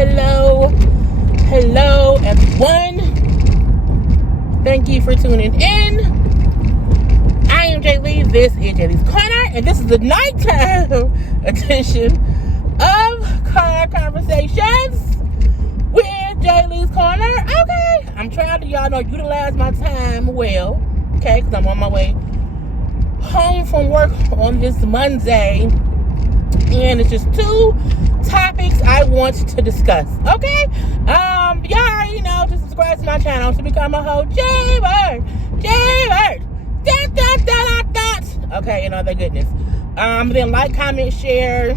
Hello, everyone. Thank you for tuning in. I am JayLees. This is JLeesCorner, and this is the nighttime edition of Car Conversations with JLeesCorner. Okay, I'm trying to, utilize my time well, okay, because I'm on my way home from work on this Monday, and it's just two topics I want to discuss. Okay, y'all already know to subscribe to my channel to become a whole JayBirds, okay, and all that goodness. Then like, comment, share,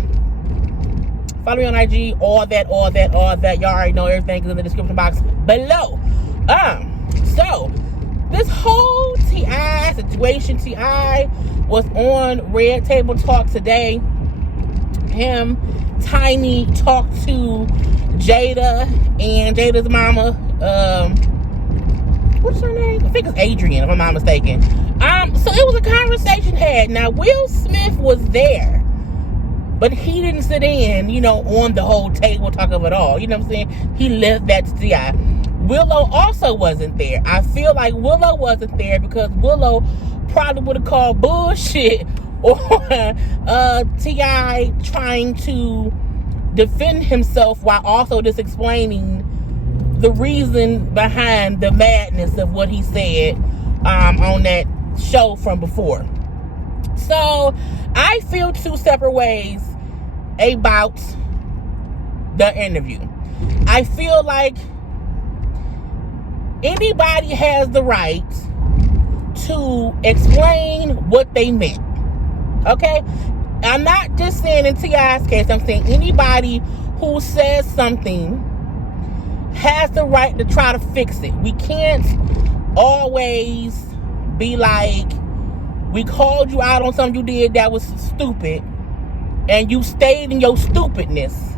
follow me on IG, all that. Y'all already know everything is in the description box below. So this whole T.I. situation, T.I. was on Red Table Talk today. Him, Tiny, talked to Jada and Jada's mama. What's her name? I think it's Adrian, if I'm not mistaken. So it was a conversation had. Now, Will Smith was there, but he didn't sit in, on the whole table talk of it all. You know what I'm saying? He left that to T.I. Willow also wasn't there. I feel like Willow wasn't there because Willow probably would have called bullshit on T.I. trying to defend himself while also just explaining the reason behind the madness of what he said on that show from before. So I feel two separate ways about the interview. I feel like anybody has the right to explain what they meant. Okay? I'm not just saying in T.I.'s case, I'm saying anybody who says something has the right to try to fix it. We can't always be like, we called you out on something you did that was stupid, and you stayed in your stupidness.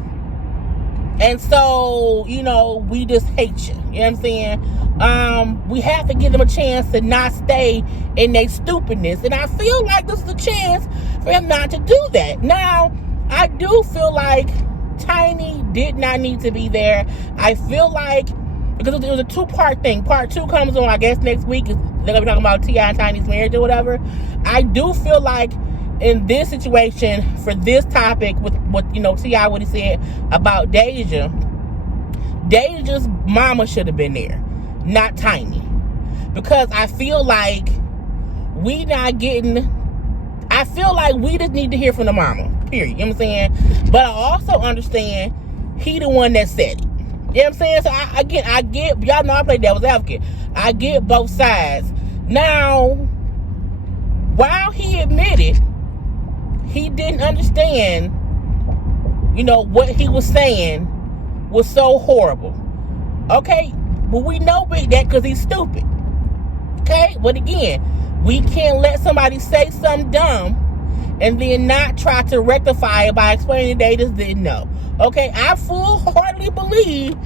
And so, we just hate you. You know what I'm saying? We have to give them a chance to not stay in their stupidness. And I feel like this is a chance for him not to do that. Now, I do feel like Tiny did not need to be there. I feel like, because it was a two-part thing. Part 2 comes on, I guess, next week. They're going to be talking about T.I. and Tiny's marriage or whatever. I do feel like in this situation, for this topic, with what, T.I., what he said about Deja's mama should have been there, not Tiny. Because I feel like we just need to hear from the mama, period. You know what I'm saying? But I also understand he the one that said it. You know what I'm saying? So I get, y'all know I play devil's advocate. I get both sides. Now, while he admitted he didn't understand, what he was saying was so horrible. Okay? But we know that because he's stupid. Okay? But again, we can't let somebody say something dumb and then not try to rectify it by explaining they just didn't know. Okay? I full-heartedly believe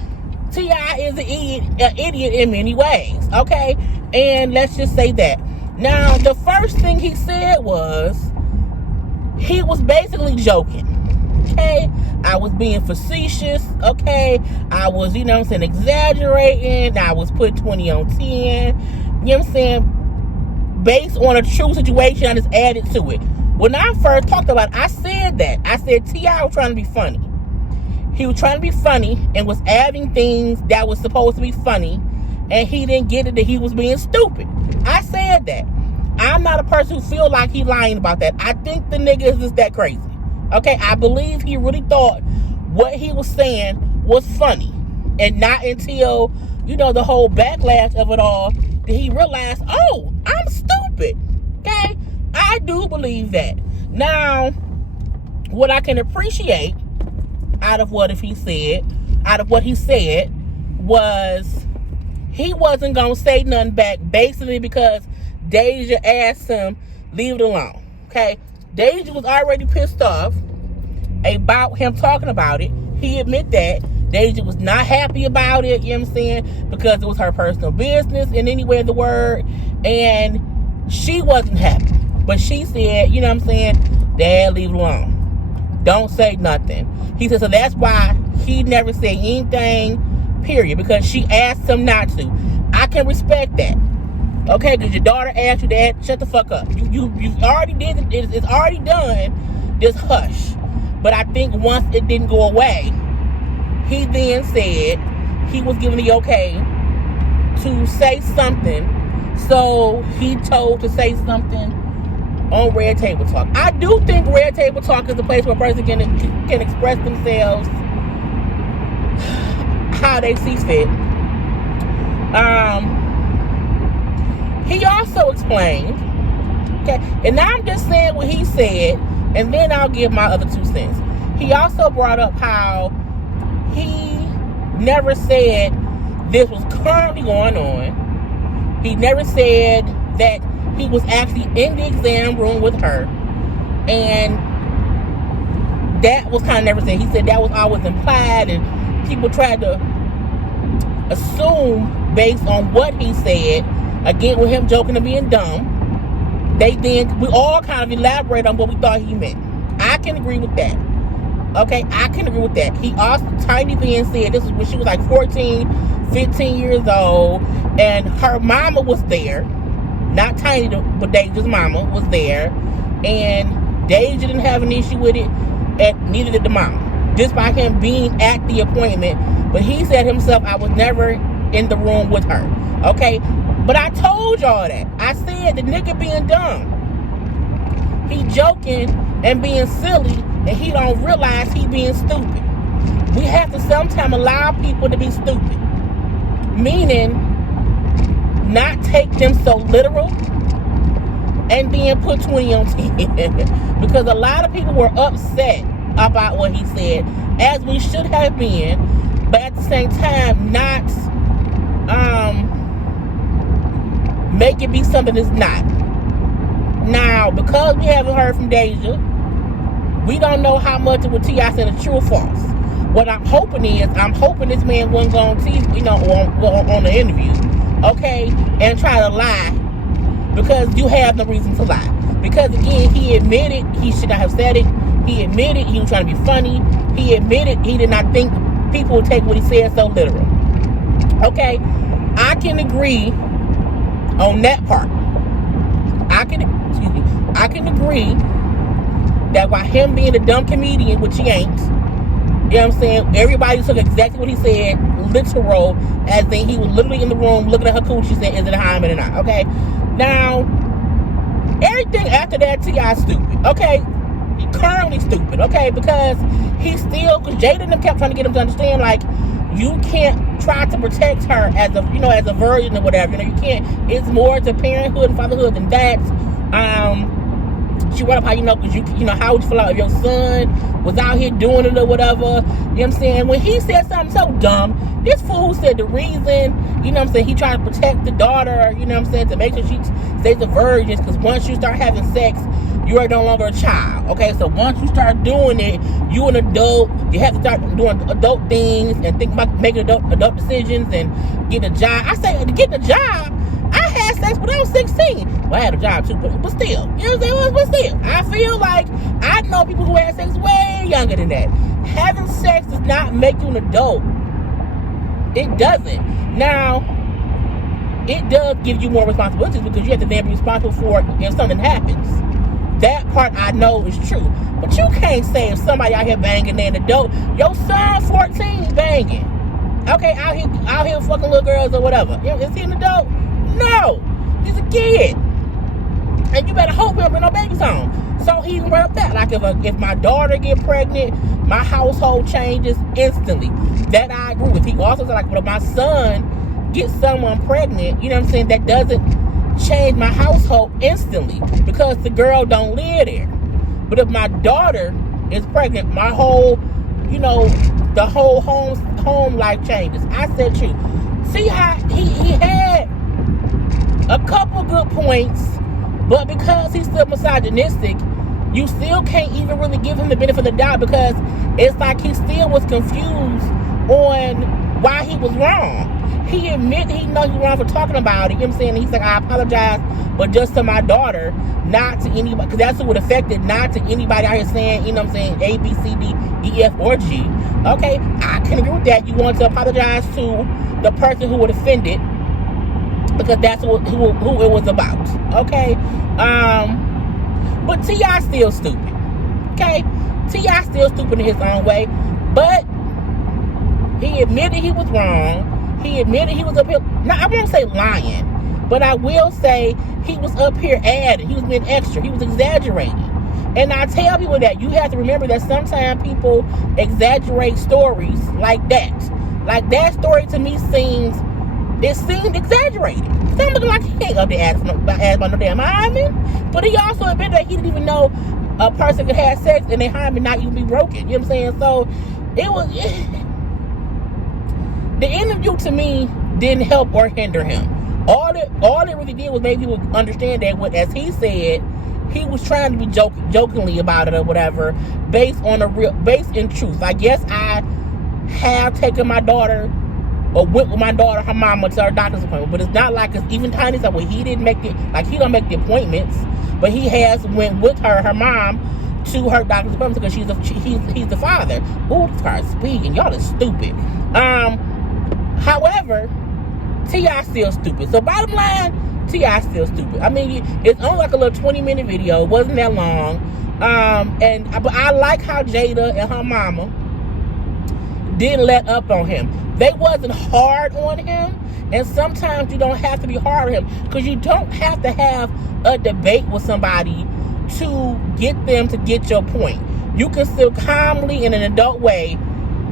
T.I. is an idiot in many ways. Okay? And let's just say that. Now, the first thing he said was, he was basically joking. Okay? I was being facetious. Okay? I was, exaggerating. I was putting 20 on 10. You know what I'm saying? Based on a true situation, I just added to it. When I first talked about it, I said that. I said T.I. was trying to be funny. He was trying to be funny and was adding things that was supposed to be funny, and he didn't get it that he was being stupid. I said that. I'm not a person who feel like he lying about that. I think the nigga is just that crazy. Okay? I believe he really thought what he was saying was funny. And not until, the whole backlash of it all, did he realize, oh, I'm stupid. Okay? I do believe that. Now, what I can appreciate out of what he said was he wasn't going to say nothing back, basically because Deja asked him, leave it alone. Okay? Deja was already pissed off about him talking about it. He admit that. Deja was not happy about it, you know what I'm saying? Because it was her personal business in any way of the word. And she wasn't happy. But she said, you know what I'm saying? Dad, leave it alone. don't say nothing. He said, so that's why he never said anything, period, because she asked him not to. I can respect that. Okay, because your daughter asked you that, shut the fuck up. You already did it. It's already done. Just hush. But I think once it didn't go away, he then said he was given the okay to say something. So he told to say something on Red Table Talk. I do think Red Table Talk is a place where a person can express themselves how they see fit. He also explained, okay, and now I'm just saying what he said, and then I'll give my other 2 cents. He also brought up how he never said this was currently going on. He never said that he was actually in the exam room with her, and that was kind of never said. He said that was always implied, and people tried to assume based on what he said, again with him joking and being dumb, we all kind of elaborate on what we thought he meant. I can agree with that. Okay, I can agree with that. He also, Tiny then said this was when she was like 14, 15 years old, and her mama was there. Not Tiny, but Deja's mama was there, and Deja didn't have an issue with it, and neither did the mama. Just by him being at the appointment, but he said himself, I was never in the room with her. Okay, but I told y'all that. I said the nigga being dumb. He joking and being silly, and he don't realize he being stupid. We have to sometimes allow people to be stupid. Meaning, not take them so literal, and then put 20 on 10. Because a lot of people were upset about what he said, as we should have been, but at the same time, not make it be something it's not. Now, because we haven't heard from Deja, we don't know how much of what T.I. said is true or false. What I'm hoping this man wasn't going on TV, on the interview, okay, and try to lie, because you have no reason to lie. Because again, he admitted he should not have said it. He admitted he was trying to be funny. He admitted he did not think people would take what he said so literal. Okay, I can agree on that part. I can agree that by him being a dumb comedian, which he ain't, you know what I'm saying, everybody took exactly what he said, literal, as in he was literally in the room looking at her coochie saying, is it a hymen or not? Okay, now, everything after that, T.I. stupid, okay? Currently stupid, okay? Because because Jada and them kept trying to get him to understand, like, you can't try to protect her as a virgin or whatever. You can't. It's more to parenthood and fatherhood than that. She brought up how, because how would you feel like if your son was out here doing it or whatever. You know what I'm saying? When he said something so dumb, this fool said the reason, he tried to protect the daughter, to make sure she stays a virgin, because once you start having sex, you are no longer a child. Okay, so once you start doing it, you an adult. You have to start doing adult things and think about making adult decisions and getting a job. I say, getting a job, I had sex when I was 16. Well, I had a job too, but still. You know what I'm saying? But still, I feel like I know people who had sex way younger than that. Having sex does not make you an adult. It doesn't. Now, it does give you more responsibilities, because you have to then be responsible for it if something happens. That part I know is true. But you can't say if somebody out here banging and an adult, your son 14 banging. Okay, out here fucking little girls or whatever. Is he an adult? No. He's a kid. And you better hope he don't bring no babies home. So he even brought up that. Like if my daughter get pregnant, my household changes instantly. That I agree with. He also said, like, if my son gets someone pregnant, that doesn't change my household instantly, because the girl don't live there. But if my daughter is pregnant, my whole, the whole home life changes. I said, true. See how he had a couple good points, but because he's still misogynistic, you still can't even really give him the benefit of the doubt, because it's like he still was confused on why he was wrong. He admitted he knows he's wrong for talking about it. You know what I'm saying? He's like, I apologize, but just to my daughter, not to anybody, because that's who it affected, not to anybody out here saying, you know what I'm saying, A, B, C, D, E, F, or G. Okay, I can agree with that. You want to apologize to the person who was offended, because that's who it was about. Okay, but T.I. still stupid. Okay, T.I. still stupid in his own way, but he admitted he was wrong. He admitted he was up here. Now, I won't say lying, but I will say he was up here adding. He was being extra. He was exaggerating. And I tell people that you have to remember that sometimes people exaggerate stories like that. Like that story to me seemed exaggerated. So I'm looking like he ain't up there asking about no damn hymen. But he also admitted that he didn't even know a person could have sex and their hymen not even be broken. You know what I'm saying? So it was... The interview to me didn't help or hinder him. All it really did was make people understand that, as he said, he was trying to be jokingly about it or whatever, based in truth. I guess I have taken my daughter, or went with my daughter, her mama, to her doctor's appointment, but it's not like, cause even Tiny said, well, he didn't make he don't make the appointments, but he has went with her mom, to her doctor's appointment because he's the father. Ooh, this car is speeding. Y'all is stupid. However, T.I. still stupid. So bottom line, T.I. still stupid. I mean, it's only like a little 20-minute video. It wasn't that long. But I like how Jada and her mama didn't let up on him. They wasn't hard on him. And sometimes you don't have to be hard on him, because you don't have to have a debate with somebody to get them to get your point. You can still calmly, in an adult way,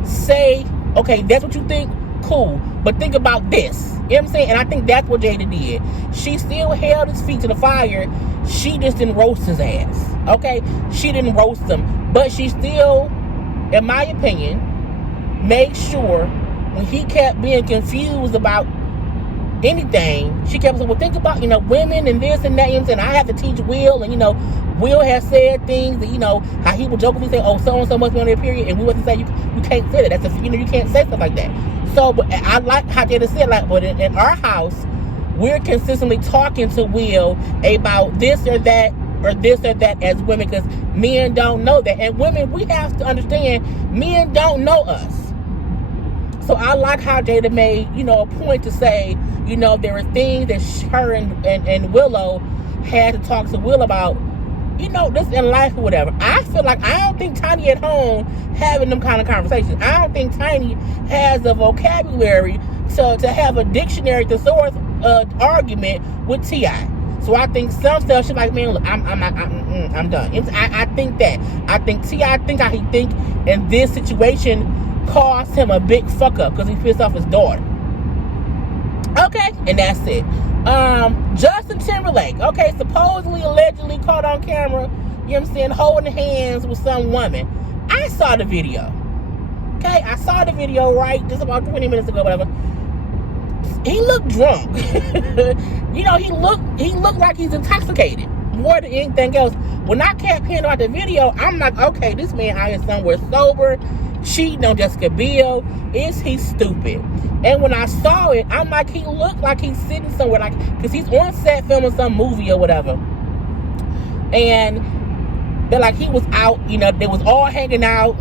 say, okay, that's what you think? Cool. But think about this. You know what I'm saying? And I think that's what Jada did. She still held his feet to the fire. She just didn't roast his ass. Okay? She didn't roast him. But she still, in my opinion, made sure when he kept being confused about anything, she kept saying, well, think about, women and this and that. You know what I'm saying? I have to teach Will, and, Will has said things that, how he would jokingly say, oh, so-and-so must be on their period, and we wasn't say, you can't say that. That's you can't say stuff like that. So, but I like how Jada said, but in our house, we're consistently talking to Will about this or that as women, because men don't know that. And women, we have to understand, men don't know us. So I like how Jada made, a point to say, there were things that her and Willow had to talk to Will about, this in life or whatever. I feel like, I don't think Tiny at home having them kind of conversations. I don't think Tiny has the vocabulary to have a dictionary thesaurus argument with T.I. So I think some stuff she's like, man, look, I'm done. I think that. I think T.I. how he think, and this situation caused him a big fuck up because he pissed off his daughter. Okay, and that's it. Justin Timberlake, okay, supposedly, allegedly caught on camera, you know what I'm saying, holding hands with some woman. I saw the video. Okay, I saw the video, right, just about 20 minutes ago, whatever. He looked drunk. He looked like he's intoxicated more than anything else. When I kept hearing about the video, I'm like, okay, this man out here somewhere sober, cheating on Jessica Biel. Is he stupid? And when I saw it, I'm like, he looked like he's sitting somewhere, like, because he's on set filming some movie or whatever. And they're like, he was out, they was all hanging out.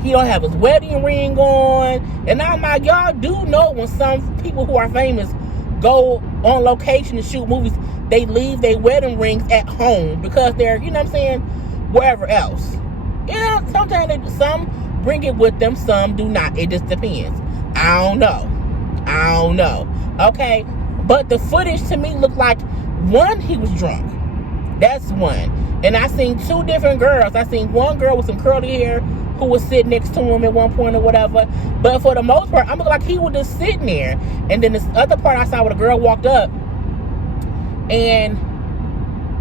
He don't have his wedding ring on. And I'm like, y'all do know when some people who are famous go on location to shoot movies, they leave their wedding rings at home because they're, wherever else. Sometimes some bring it with them, some do not. It just depends. I don't know. Okay? But the footage to me looked like, one, he was drunk. That's one. And I seen two different girls. I seen one girl with some curly hair who was sitting next to him at one point or whatever. But for the most part, I'm looking like he was just sitting there. And then this other part I saw where the girl walked up. And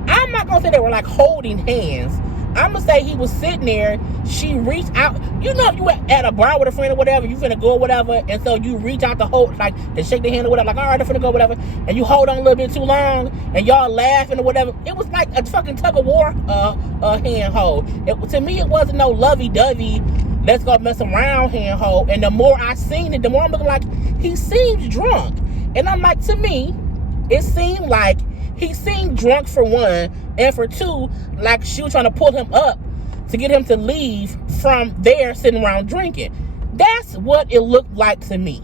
I'm not going to say they were like holding hands. I'm going to say he was sitting there. She reached out. If you were at a bar with a friend or whatever, you finna go or whatever, and so you reach out to hold, like, to shake the hand or whatever, like, all right, I'm finna go, whatever, and you hold on a little bit too long, and y'all laughing or whatever. It was like a fucking tug of war hand hold. To me, it wasn't no lovey-dovey. let's go mess around handhold. And the more I seen it, the more I'm looking like he seems drunk. And I'm like, to me, it seemed like he seemed drunk for one, and for two, like she was trying to pull him up to get him to leave from there sitting around drinking. That's what it looked like to me.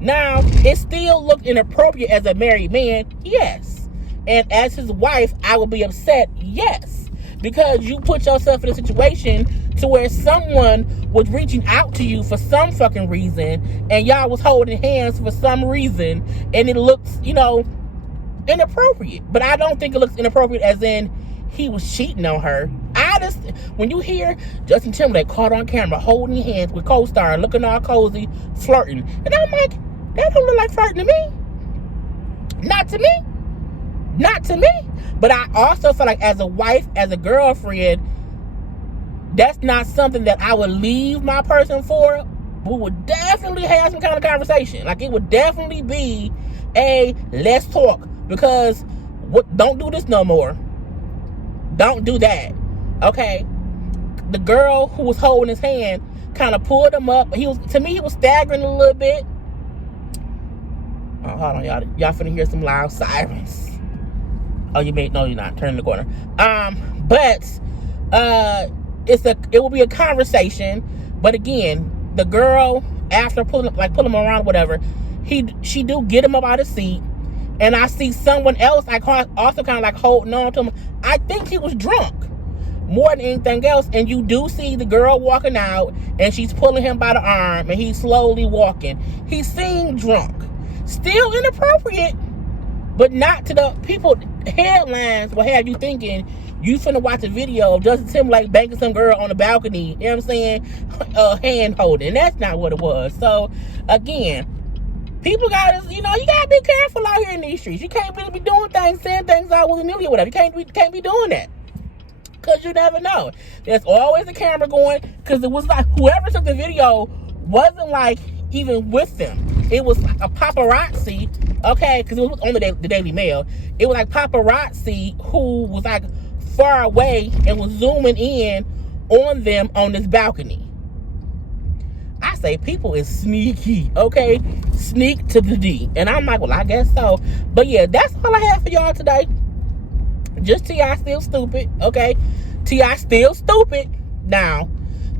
Now, it still looked inappropriate as a married man, yes. And as his wife, I would be upset, yes. Because you put yourself in a situation to where someone was reaching out to you for some fucking reason, and y'all was holding hands for some reason, and it looks, inappropriate. But I don't think it looks inappropriate as in he was cheating on her. When you hear Justin Timberlake caught on camera holding hands with co-star, looking all cozy, flirting, and I'm like, that don't look like flirting to me. Not to me. Not to me. But I also feel like as a wife, as a girlfriend, that's not something that I would leave my person for. We would definitely have some kind of conversation. Like, it would definitely be a let's talk. Because don't do this no more. Don't do that. Okay? The girl who was holding his hand kind of pulled him up. He was staggering a little bit. Oh, hold on, y'all. Y'all finna hear some loud sirens. Oh, no, you're not. Turn the corner. But it will be a conversation. But again, the girl, after pulling him around, whatever, she do get him up out of the seat. And I see someone else also kind of like holding on to him. I think he was drunk more than anything else. And you do see the girl walking out, and she's pulling him by the arm, and he's slowly walking. He seemed drunk. Still inappropriate, but not to the people. Headlines will have you thinking you finna watch a video of Justin Timberlake banking some girl on the balcony, you know what I'm saying, hand holding. That's not what it was. So again, people gotta, you gotta be careful out here in these streets. You can't really be doing things, saying things out willy-nilly or whatever. You can't be doing that. Because you never know. There's always a camera going, because it was like whoever took the video wasn't like even with them. It was like a paparazzi, okay, because it was on the Daily Mail. It was like paparazzi who was like far away and was zooming in on them on this balcony. I say people is sneaky, okay? Sneak to the D. And I'm like, well, I guess so. But yeah, that's all I have for y'all today. Just T.I. still stupid, okay? T.I. still stupid. Now,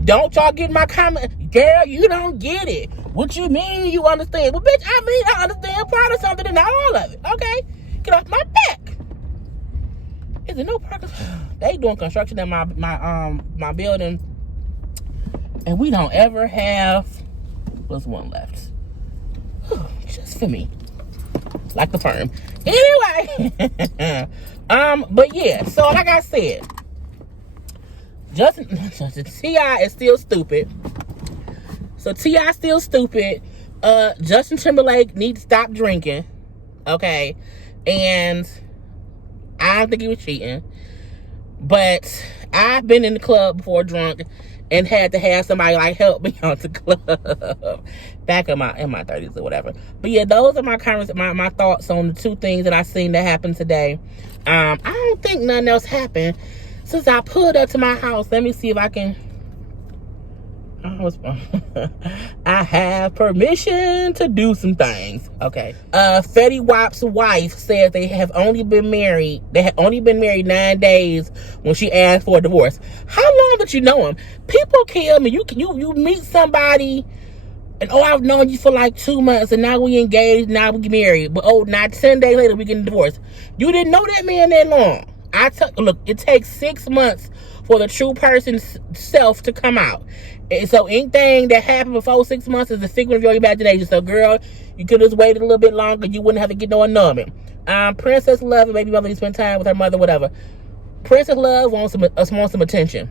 don't y'all get my comment, girl, you don't get it. What you mean you understand? Well, bitch, I understand part of something and not all of it, okay? Get off my back. Is there no purpose? They doing construction in my building, and we don't ever have, what's one left? Just for me. Like the firm. Anyway, but yeah, so like I said, T.I. is still stupid. So T.I. still stupid. Justin Timberlake needs to stop drinking. Okay. And I don't think he was cheating. But I've been in the club before drunk and had to have somebody like help me out the club. Back in my 30s or whatever. But yeah, those are my thoughts on the two things that I seen that happened today. I don't think nothing else happened since I pulled up to my house. Let me see if I can. I have permission to do some things. Okay. Fetty Wap's wife says they had only been married 9 days when she asked for a divorce. How long did you know him? People kill me. You meet somebody and I've known you for like 2 months and now we engaged, now we get married. But now 10 days later we get divorced. You didn't know that man that long. Look, it takes 6 months for the true person's self to come out. And so anything that happened before 6 months is a figment of your imagination. So girl, you could have waited a little bit longer. You wouldn't have to get no annulment. Princess Love and baby mother spend time with her mother, whatever. Princess Love wants some attention.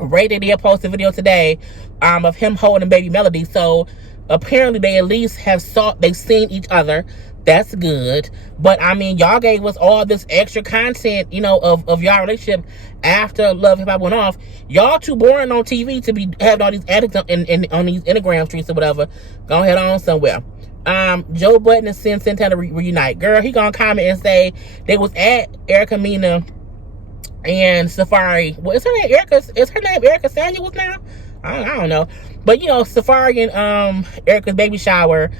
Ray Day posted a video today of him holding baby Melody. So apparently they at least they've seen each other. That's good. But I mean, y'all gave us all this extra content, of y'all relationship after Love Hip Hop went off. Y'all too boring on TV to be having all these edits on these Instagram streets or whatever. Go ahead on somewhere. Joe Budden and Sin Santana reunite. Girl, he gonna comment and say they was at Erica Mena and Safari. Well, is her name Erica Samuels now? I don't know. But, Safari and Erica's baby shower,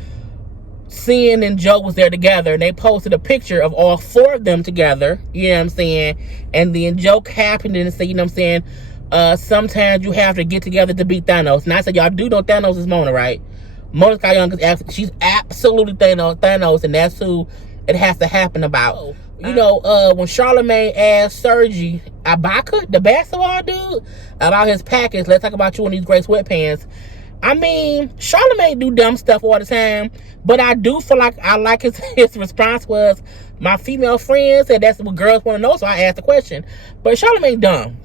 Sin and Joe was there together, and they posted a picture of all 4 of them together, you know what I'm saying? And then Joe happened and said, you know what I'm saying, sometimes you have to get together to beat Thanos. And I said, y'all do know Thanos is Mona, right? Mona Scott Young is she's absolutely Thanos, and that's who it has to happen about. When Charlamagne asked Sergi Ibaka, the basketball dude, about his package, let's talk about you in these gray sweatpants. I mean, Charlamagne do dumb stuff all the time, but I do feel like I like his response was, my female friends said that's what girls want to know, so I asked the question. But Charlamagne dumb.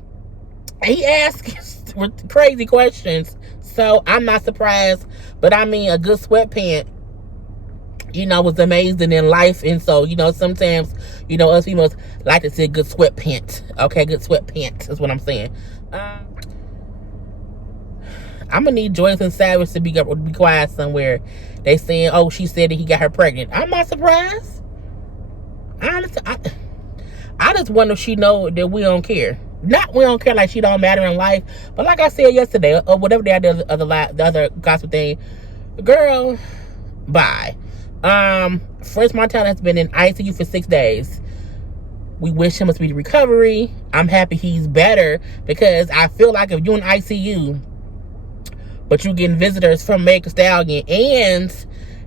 He asks crazy questions, so I'm not surprised. But I mean, a good sweatpant, was amazing in life. And so, sometimes, us females like to see a good sweatpant. Okay, good sweatpant is what I'm saying. I'm gonna need Jonathan Savage to be quiet somewhere. They saying, oh, she said that he got her pregnant. I'm not surprised. Honestly, I just wonder if she know that we don't care. Not we don't care like she don't matter in life, but like I said yesterday, or whatever day I did the other gospel thing, girl, bye. French Montana has been in ICU for 6 days. We wish him a speedy recovery. I'm happy he's better, because I feel like if you're in ICU, but you getting visitors from Meg Thee Stallion, and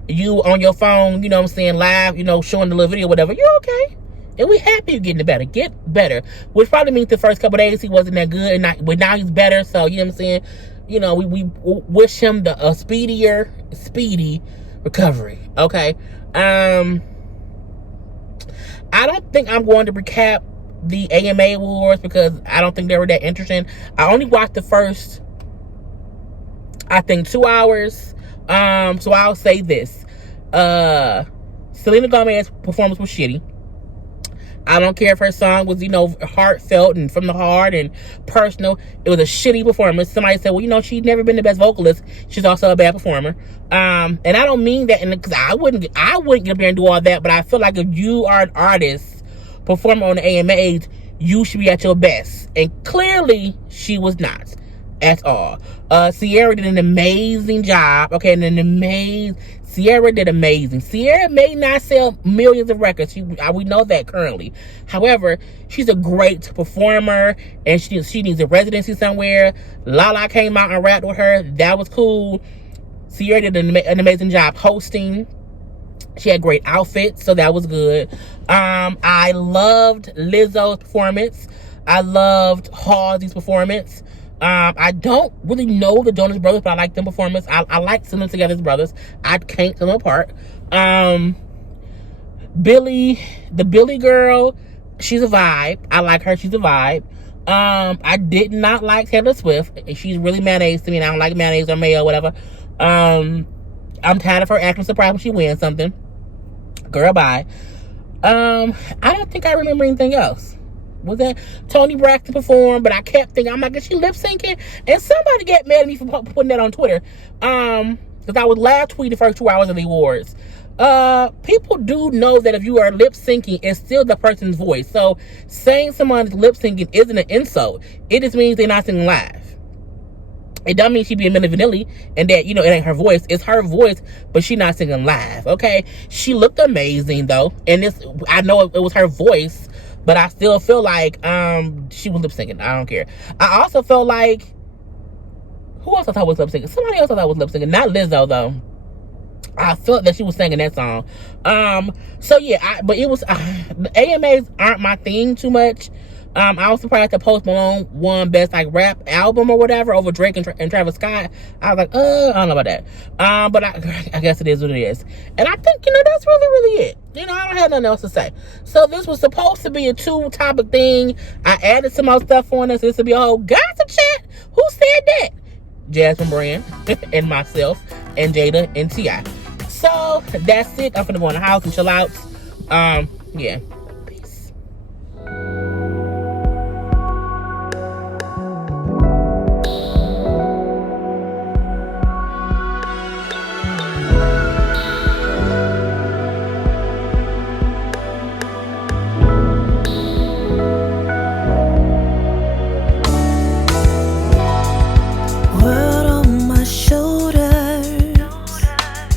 you on your phone, live, showing the little video, whatever, you're okay. And we happy you're getting better. Get better. Which probably means the first couple days he wasn't that good, but now he's better. So, you know what I'm saying? We wish him a speedy recovery. Okay? I don't think I'm going to recap the AMA Awards, because I don't think they were that interesting. I only watched the first, I think, 2 hours. So I'll say this. Selena Gomez's performance was shitty. I don't care if her song was, heartfelt and from the heart and personal. It was a shitty performance. Somebody said, well, she's never been the best vocalist. She's also a bad performer. And I don't mean that, because I wouldn't get up there and do all that. But I feel like if you are an artist performing on the AMAs, you should be at your best. And clearly, she was not at all. Sierra did an amazing job. Okay, Sierra did amazing. Sierra may not sell millions of records. We know that currently. However, she's a great performer, and she needs a residency somewhere. Lala came out and rapped with her. That was cool. Sierra did an amazing job hosting. She had great outfits, so that was good. I loved Lizzo's performance. I loved Halsey's performance. I don't really know the Jonas Brothers, but I like them performance. I like seeing them together as brothers. I can't tell them apart. The Billy girl, she's a vibe. I like her. She's a vibe. I did not like Taylor Swift. She's really mayonnaise to me, and I don't like mayonnaise or mayo, whatever. I'm tired of her acting surprised when she wins something. Girl, bye. I don't think I remember anything else. Was that Toni Braxton performed? But I kept thinking, I'm like, is she lip syncing? And somebody get mad at me for putting that on Twitter. Because I would live tweet the first 2 hours of the awards. People do know that if you are lip syncing, it's still the person's voice. So saying someone's lip syncing isn't an insult. It just means they're not singing live. It doesn't mean she being Milli Vanilli and that, it ain't her voice. It's her voice, but she not singing live, okay? She looked amazing, though. And I know it was her voice, but I still feel like she was lip syncing. I don't care. I also felt like, who else I thought was lip syncing? Somebody else I thought was lip syncing. Not Lizzo, though. I felt that she was singing that song. So yeah, but it was, the AMAs aren't my thing too much. I was surprised that Post Malone won best rap album or whatever over Drake and Travis Scott. I was like, I don't know about that. But I guess it is what it is. And I think, that's really it. I don't have nothing else to say. So this was supposed to be a 2-topic thing. I added some more stuff on this. This will be a whole gossip chat. Who said that? Jasmine Brand and myself and Jada and T.I. So that's it. I'm finna go in the house and chill out. Yeah.